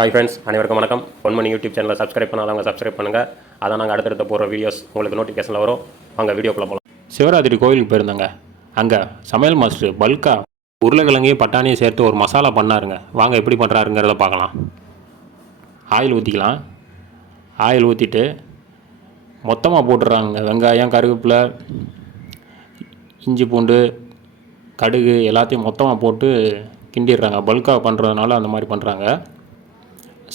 Hi friends அனைவருக்கும் வணக்கம். Ponmani YouTube சேனலை சப்ஸ்கிரைப் பண்ணாதவங்க சப்ஸ்கிரைப் பண்ணுங்கள் அதான் நாங்கள் அடுத்தடுத்த போகிற வீடியோஸ் உங்களுக்கு நோட்டிஃபிகேஷனில் வரும். அங்கே வீடியோக்குள்ளே போகலாம் சிவராத்திரி கோயிலுக்கு போயிருந்தாங்க. அங்கே சமையல் மாஸ்டர் பல்கா உருளைக்கிழங்கையும் பட்டாணியும் சேர்த்து ஒரு மசாலா பண்ணாருங்க. வாங்க எப்படி பண்ணுறாருங்கிறத பார்க்கலாம். ஆயில் ஊற்றிக்கலாம் ஆயில் ஊற்றிட்டு மொத்தமாக போட்டுடுறாங்க வெங்காயம் கருவேப்பிலை இஞ்சி பூண்டு கடுகு எல்லாத்தையும் மொத்தமாக போட்டு கிண்டிடுறாங்க. பல்காக பண்ணுறதுனால அந்த மாதிரி பண்ணுறாங்க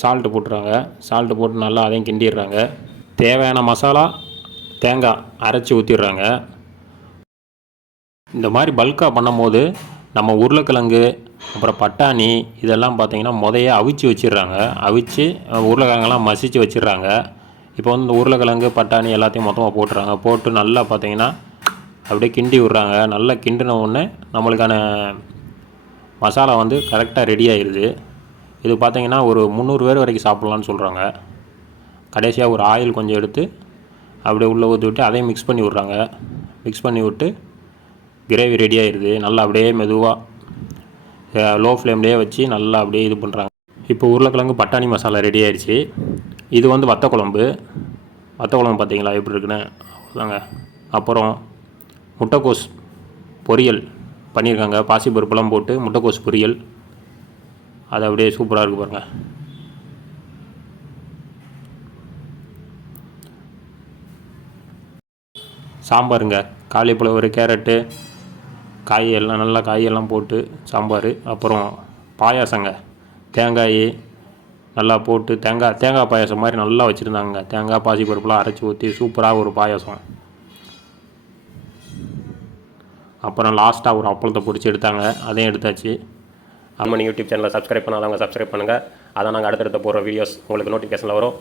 சால்ட்டு போட்டுறாங்க. சால்ட்டு போட்டு நல்லா அதையும் கிண்டிடுறாங்க. தேவையான மசாலா தேங்காய் அரைச்சி ஊற்றிடுறாங்க இந்த மாதிரி பல்காக பண்ணும்போது நம்ம உருளைக்கிழங்கு அப்புறம் பட்டாணி இதெல்லாம் பார்த்திங்கன்னா முதைய அவிச்சு வச்சிடுறாங்க. அவிச்சு உருளைக்கிழங்கெல்லாம் மசிச்சு வச்சிடுறாங்க. இப்போ வந்து இந்த உருளைக்கிழங்கு பட்டாணி எல்லாத்தையும் மொத்தமாக போட்டுறாங்க. போட்டு நல்லா பார்த்தீங்கன்னா அப்படியே கிண்டி விட்றாங்க. நல்லா கிண்டின உடனே நம்மளுக்கான மசாலா வந்து கரெக்டாக ரெடி ஆயிடுது. இது பார்த்தீங்கன்னா ஒரு முந்நூறு பேர் வரைக்கும் சாப்பிட்லான்னு சொல்கிறாங்க கடைசியாக ஒரு ஆயில் கொஞ்சம் எடுத்து அப்படியே உள்ளே ஊற்றி விட்டு அதையும் மிக்ஸ் பண்ணி விட்றாங்க. மிக்ஸ் பண்ணி விட்டு கிரேவி ரெடி ஆயிடுது நல்லா அப்படியே மெதுவாக லோ ஃப்ளேம்லேயே வச்சு நல்லா அப்படியே இது பண்ணுறாங்க இப்போ உருளைக்கிழங்கு பட்டாணி மசாலா ரெடி ஆயிடுச்சு இது வந்து வத்த குழம்பு. வத்த குழம்பு பார்த்தீங்களா எப்படி இருக்குன்னு? அவ்வளோதாங்க அப்புறம் முட்டைக்கோஸ் பொரியல் பண்ணியிருக்காங்க. பாசி போட்டு முட்டைக்கோஸ் பொரியல். அது அப்படியே சூப்பராக இருக்குது பாருங்கள் சாம்பாருங்க. காலிஃப்ளவர் கேரட்டு காய் எல்லாம் நல்லா காயெல்லாம் போட்டு சாம்பார். அப்புறம் பாயாசங்க. தேங்காய் நல்லா போட்டு தேங்காய் தேங்காய் பாயாசம் மாதிரி நல்லா வச்சுருந்தாங்க தேங்காய் பாசி பருப்புலாம் அரைச்சி ஊற்றி சூப்பராக ஒரு பாயாசம். அப்புறம் லாஸ்ட்டாக ஒரு அப்பளத்தை பிடிச்சி எடுத்தாங்க. அதையும் எடுத்தாச்சு. அம்மன் யூடியூப் சேனலை சப்ஸ்கிரைப் பண்ணாதவங்க சப்ஸ்கிரைப் பண்ணுங்கள் அதான் நாங்கள் அடுத்தடுத்த போகிற வீடியோஸ் உங்களுக்கு நோட்டிஃபிகேஷனில் வரும்.